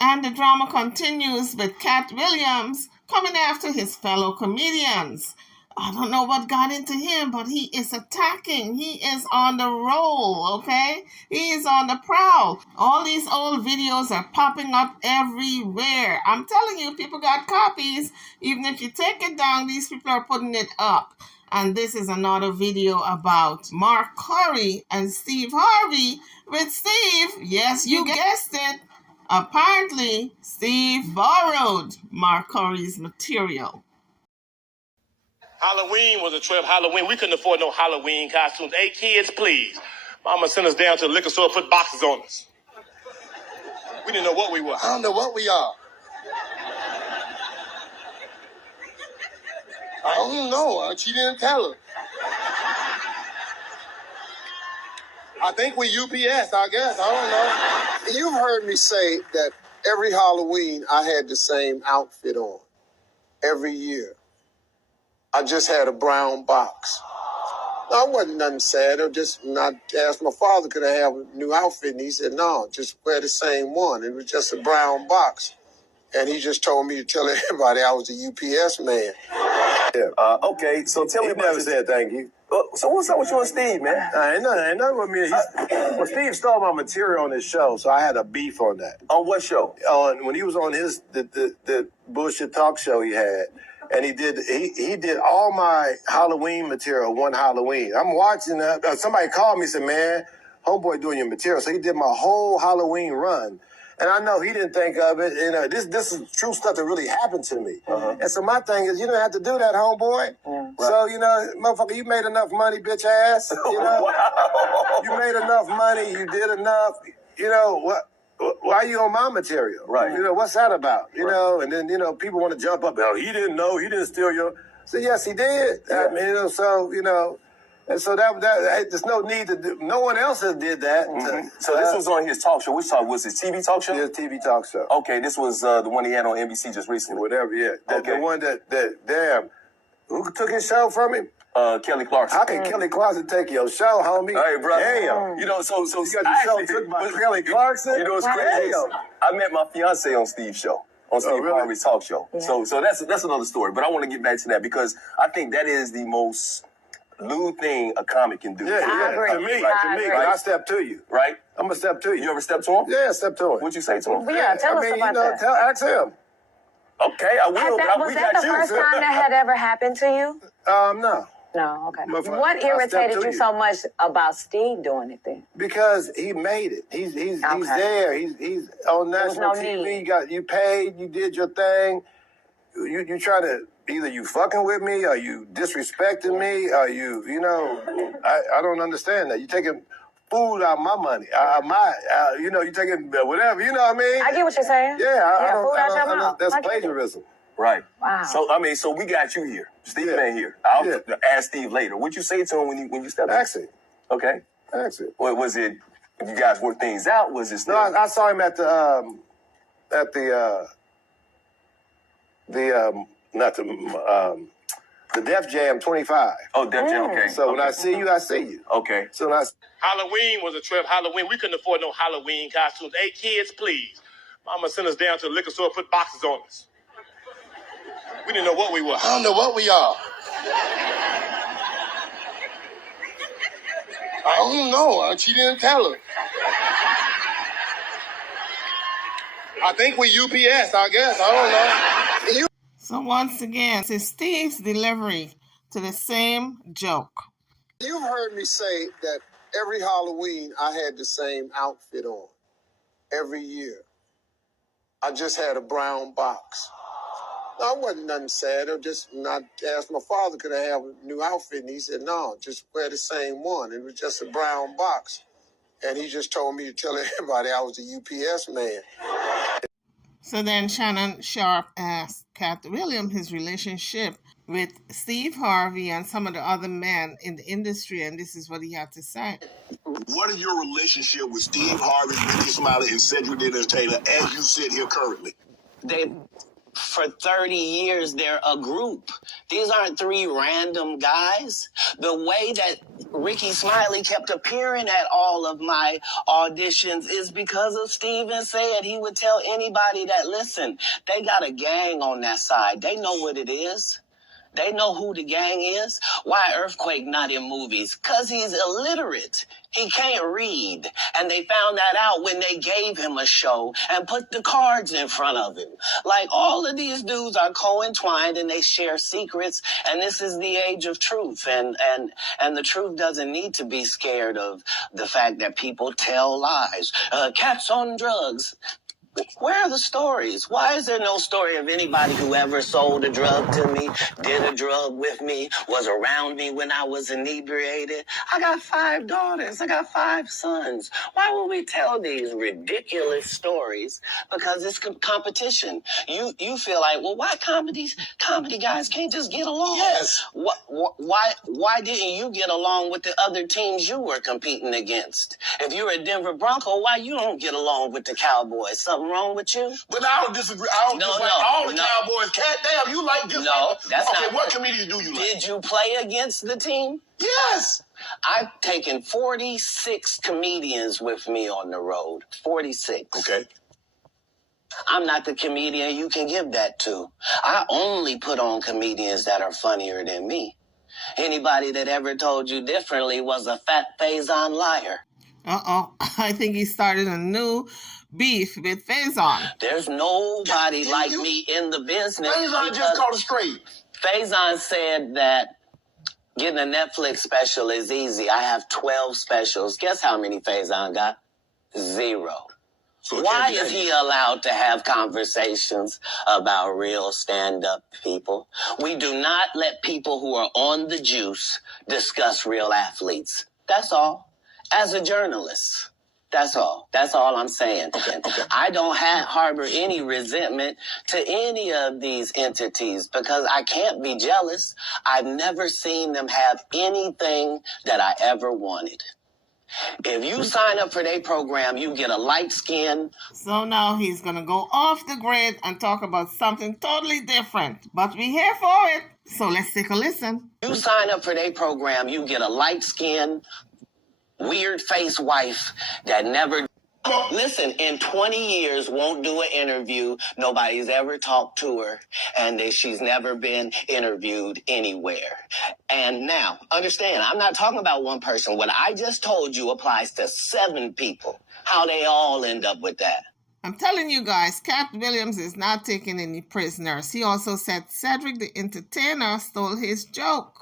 And the drama continues with Katt Williams coming after his fellow comedians. I don't know what got into him, but he is attacking. He is on the roll, okay? He is on the prowl. All these old videos are popping up everywhere. I'm telling you, people got copies. Even if you take it down, these people are putting it up. And this is another video about Mark Curry and Steve Harvey with Steve. Yes, you guessed it. Apparently, Steve borrowed Mark Curry's material. Halloween was a trip. Halloween, we couldn't afford no Halloween costumes. Hey, kids, please. Mama sent us down to the liquor store, put boxes on us. We didn't know what we were. I don't know what we are. I don't know. She didn't tell her. I think we UPS, I guess. I don't know. You've heard me say that every Halloween I had the same outfit on. Every year. I just had a brown box. No, it wasn't nothing sad. I just not asked my father, could I have a new outfit? And he said, no, just wear the same one. It was just a brown box. And he just told me to tell everybody I was a UPS man. Yeah. Okay, so tell me about never said thank you. So what's up with you and Steve, man? Ain't nothing with me. Well, Steve stole my material on his show, so I had a beef on that. On what show? When he was on his the bullshit talk show he had. And he did all my Halloween material one Halloween. I'm watching somebody called me and said, man, homeboy doing your material. So he did my whole Halloween run. And I know he didn't think of it. And this is true stuff that really happened to me. Uh-huh. And so my thing is, you don't have to do that, homeboy. Right. So, motherfucker, you made enough money, bitch ass. Wow. You made enough money. You did enough. What? Why are you on my material? Right. What's that about? And then, people want to jump up. Oh, he didn't know. He didn't steal your... So, yes, he did. Yeah. I mean, and so that there's no need to do... No one else has did that. Mm-hmm. So this was on his talk show. Which talk? Was it TV talk show? Yeah, TV talk show. Okay, this was the one he had on NBC just recently. Whatever, yeah. Okay. The one damn... Who took his show from him? Kelly Clarkson. How can Kelly Clarkson take your show, homie? Hey, bro. Damn. So you got your show took by Kelly Clarkson? You know what's crazy? I met my fiance on Steve's show, on Steve Harvey's talk show. Yeah. So that's another story. But I want to get back to that because I think that is the most lewd thing a comic can do. Yeah. To me, right? I step to you. Right? I'm going to step to you. You ever step to him? Yeah, step to him. What'd you say to him? Yeah, tell us about that. Ask him. Okay, I will. Was that the first time that had ever happened to you? No. No, okay. What irritated you so much about Steve doing it then? Because he made it. He's there. He's on national TV. You paid. You did your thing. You try to either you fucking with me or you disrespecting me or you I don't understand that. You taking food out of my money. You taking whatever. You know what I mean? I get what you're saying. Yeah, food out your mouth. That's plagiarism. Right. Wow. So we got you here. Steve ain't here. I'll ask Steve later. What'd you say to him when you stepped in? Ask him. Okay. Ask him. What was it? You guys worked things out? Was it still? No, I saw him at the Def Jam 25. Oh, Def Jam. Okay. So when I see you, I see you. Okay. So when Halloween was a trip. Halloween, we couldn't afford no Halloween costumes. Hey, kids, please. Mama sent us down to the liquor store, put boxes on us. We didn't know what we were. I don't know what we are. I don't know. She didn't tell her. I think we UPS, I guess. I don't know. So once again, it's Steve's delivery to the same joke. You've heard me say that every Halloween I had the same outfit on. Every year. I just had a brown box. No, it wasn't nothing sad. I just not asked my father, could I have a new outfit? And he said, no, just wear the same one. It was just a brown box. And he just told me to tell everybody I was a UPS man. So then Shannon Sharp asked Katt Williams his relationship with Steve Harvey and some of the other men in the industry, and this is what he had to say. What is your relationship with Steve Harvey, Ricky Smiley, and Cedric the Entertainer as you sit here currently? They for 30 years, they're a group. These aren't three random guys. The way that Ricky Smiley kept appearing at all of my auditions is because of Steven said he would tell anybody that, listen, they got a gang on that side. They know what it is. They know who the gang is. Why Earthquake not in movies? Because he's illiterate. He can't read. And they found that out when they gave him a show and put the cards in front of him. Like, all of these dudes are co-entwined and they share secrets. And this is the age of truth. And the truth doesn't need to be scared of the fact that people tell lies. Cats on drugs. Where are the stories? Why is there no story of anybody who ever sold a drug to me, did a drug with me, was around me when I was inebriated? I got 5 daughters. I got 5 sons. Why would we tell these ridiculous stories? Because it's competition. You feel like, well, why comedy guys can't just get along? Yes. Why didn't you get along with the other teams you were competing against? If you're a Denver Bronco, why you don't get along with the Cowboys? Something wrong with you? But I don't disagree. I don't dislike all the Cowboys. Cat, damn, you like this? No, that's not. Okay, what comedians do you like? Did you play against the team? Yes. I've taken 46 comedians with me on the road. 46. Okay. I'm not the comedian you can give that to. I only put on comedians that are funnier than me. Anybody that ever told you differently was a fat Faison liar. I think he started a new beef with Faison. There's nobody like me in the business. Faison just called it straight. Faison said that getting a Netflix special is easy. I have 12 specials. Guess how many Faison got? 0. So why is he allowed to have conversations about real stand-up people? We do not let people who are on the juice discuss real athletes. That's all. As a journalist. That's all. That's all I'm saying. Okay. I don't harbor any resentment to any of these entities because I can't be jealous. I've never seen them have anything that I ever wanted. If you sign up for their program, you get a light skin. So now he's going to go off the grid and talk about something totally different. But we're here for it. So let's take a listen. You sign up for their program, you get a light skin, weird face wife that never... Listen, in 20 years, won't do an interview. Nobody's ever talked to her, and she's never been interviewed anywhere. And now, understand, I'm not talking about one person. What I just told you applies to 7 people. How they all end up with that. I'm telling you guys, Katt Williams is not taking any prisoners. He also said Cedric the Entertainer stole his joke.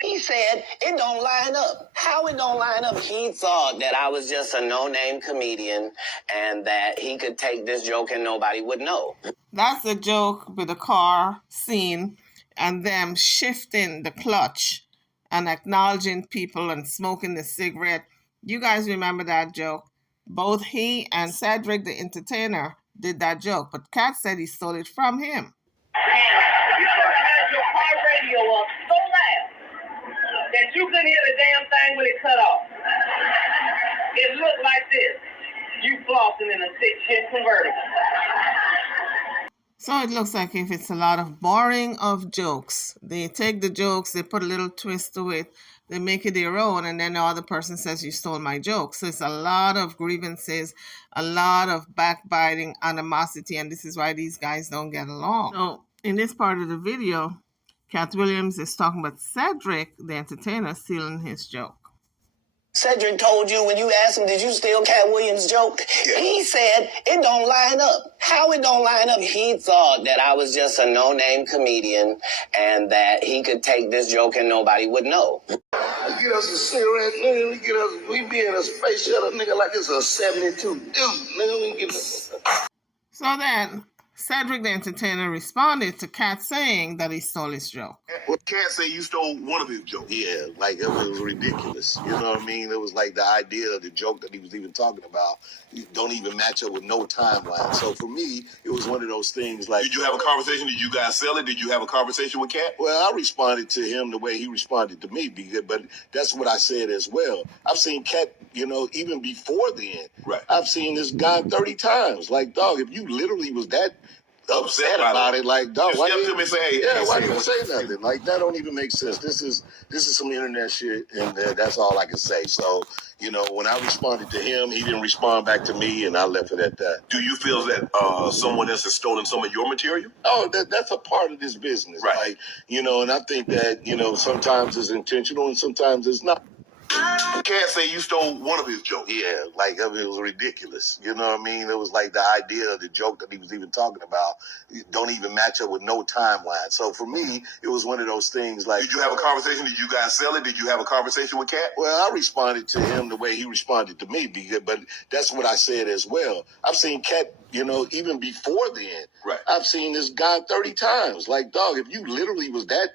He said, it don't line up. How it don't line up? He thought that I was just a no-name comedian and that he could take this joke and nobody would know. That's a joke with the car scene and them shifting the clutch and acknowledging people and smoking the cigarette. You guys remember that joke? Both he and Cedric the Entertainer did that joke, but Katt said he stole it from him. You ever had your car radio up so loud that you couldn't hear the damn thing when it cut off? It looked like this. You flossing in a 6-shift convertible. So it looks like if it's a lot of boring of jokes, they take the jokes, they put a little twist to it, they make it their own, and then the other person says, you stole my joke. So it's a lot of grievances, a lot of backbiting, animosity, and this is why these guys don't get along. So in this part of the video, Katt Williams is talking about Cedric the Entertainer stealing his joke. Cedric told you when you asked him, did you steal Katt Williams' joke? Yeah. He said, it don't line up. How it don't line up? He thought that I was just a no-name comedian and that he could take this joke and nobody would know. Get us a cigarette, nigga. We be in a space shuttle, nigga, like it's a 72. Dude, nigga, we get us. So then, Cedric the Entertainer responded to Katt saying that he stole his joke. Well, Katt say you stole one of his jokes. Yeah, like it was ridiculous. You know what I mean? It was like the idea of the joke that he was even talking about don't even match up with no timeline. So for me, it was one of those things like... Did you have a conversation? Did you guys sell it? Did you have a conversation with Katt? Well, I responded to him the way he responded to me, but that's what I said as well. I've seen Katt, you know, even before then. Right. I've seen this guy 30 times. Like, dog, if you literally was that upset about it. Like, dog, why Step to me and say, hey, why didn't you say nothing? Like, that don't even make sense. This is some internet shit, and that's all I can say. So, when I responded to him, he didn't respond back to me, and I left it at that. Do you feel that someone else has stolen some of your material? Oh, that's a part of this business. Right. Like, and I think that, sometimes it's intentional and sometimes it's not. Katt say you stole one of his jokes. Yeah, like, it was ridiculous. You know what I mean? It was like the idea of the joke that he was even talking about don't even match up with no timeline. So for me, it was one of those things like... Did you have a conversation? Did you guys sell it? Did you have a conversation with Katt? Well, I responded to him the way he responded to me, but that's what I said as well. I've seen Katt, even before then. Right. I've seen this guy 30 times. Like, dog, if you literally was that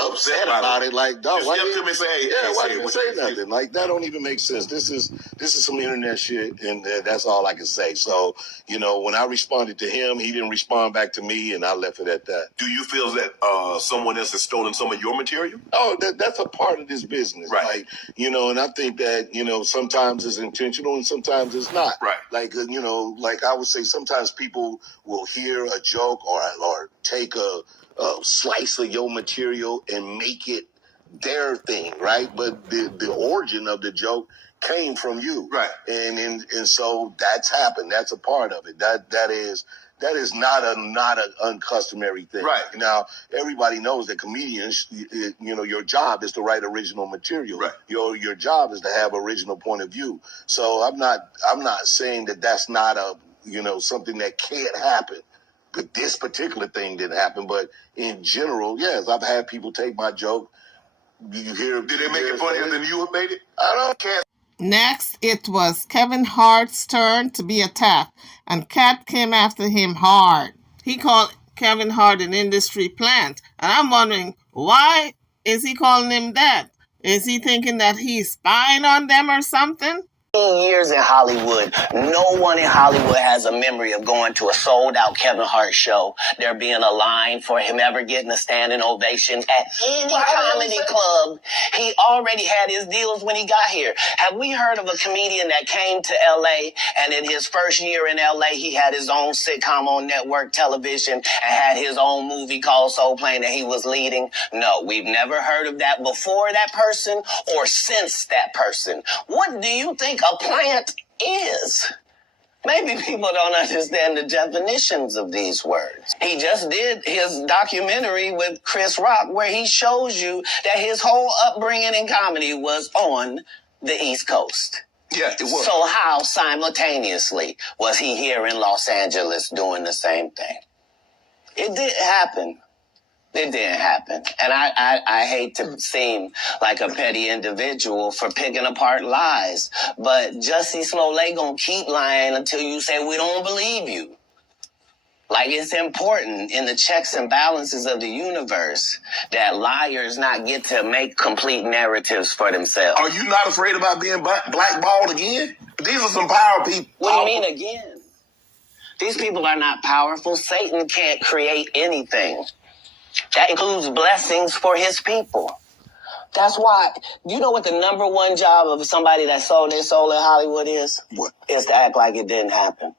upset about it, like, dog, why didn't you say nothing? Like, that don't even make sense. This is some internet shit, and that's all I can say. So, when I responded to him, he didn't respond back to me, and I left it at that. Do you feel that someone else has stolen some of your material? Oh, that's a part of this business. Right. Like, and I think that, sometimes it's intentional and sometimes it's not. Right. Like, like I would say sometimes people will hear a joke or take a slice of your material and make it their thing, right? But the origin of the joke came from you, right? And so that's happened. That's a part of it. That is not an uncustomary thing, right? Now everybody knows that comedians, your job is to write original material, right? Your job is to have original point of view. So I'm not saying that that's not something that can't happen. But this particular thing didn't happen. But in general, yes, I've had people take my joke. You hear? Did they make it funnier than you made it? I don't care. Next, it was Kevin Hart's turn to be attacked, and Katt came after him hard. He called Kevin Hart an industry plant, and I'm wondering, why is he calling him that? Is he thinking that he's spying on them or something? Years in Hollywood, no one in Hollywood has a memory of going to a sold-out Kevin Hart show, there being a line for him ever getting a standing ovation at any comedy club. He already had his deals when he got here. Have we heard of a comedian that came to L.A. and in his first year in L.A. he had his own sitcom on network television and had his own movie called Soul Plane that he was leading? No, we've never heard of that before that person or since that person. What do you think a plant is? Maybe people don't understand the definitions of these words. He just did his documentary with Chris Rock where he shows you that his whole upbringing in comedy was on the East Coast. Yeah, it was. So how simultaneously was he here in Los Angeles doing the same thing? It didn't happen. It didn't happen. And I hate to seem like a petty individual for picking apart lies, but Jussie Smollett gonna keep lying until you say we don't believe you. Like, it's important in the checks and balances of the universe that liars not get to make complete narratives for themselves. Are you not afraid about being blackballed again? These are some power people. What do you mean again? These people are not powerful. Satan can't create anything. That includes blessings for his people. That's why, you know what the number one job of somebody that sold their soul in Hollywood is? What? Is to act like it didn't happen.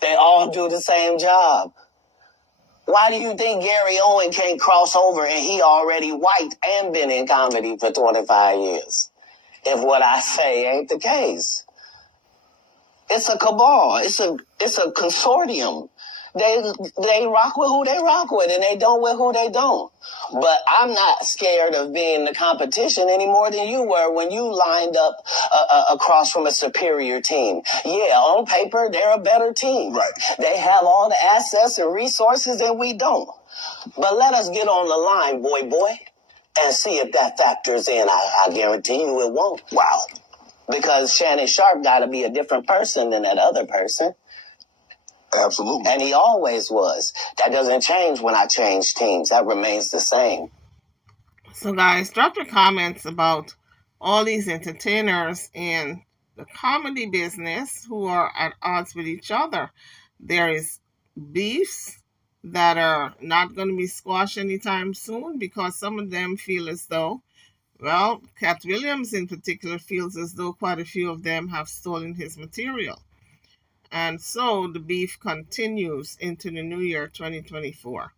They all do the same job. Why do you think Gary Owen can't cross over and he already white and been in comedy for 25 years? If what I say ain't the case. It's a cabal. It's a consortium. They rock with who they rock with, and they don't with who they don't. But I'm not scared of being the competition any more than you were when you lined up across from a superior team. Yeah, on paper, they're a better team. Right. They have all the assets and resources, and we don't. But let us get on the line, boy, and see if that factors in. I guarantee you it won't. Wow. Because Shannon Sharp got to be a different person than that other person. Absolutely. And he always was. That doesn't change when I change teams. That remains the same. So guys, drop your comments about all these entertainers in the comedy business who are at odds with each other. There is beefs that are not going to be squashed anytime soon because some of them feel as though, well, Katt Williams in particular feels as though quite a few of them have stolen his material. And so the beef continues into the new year 2024.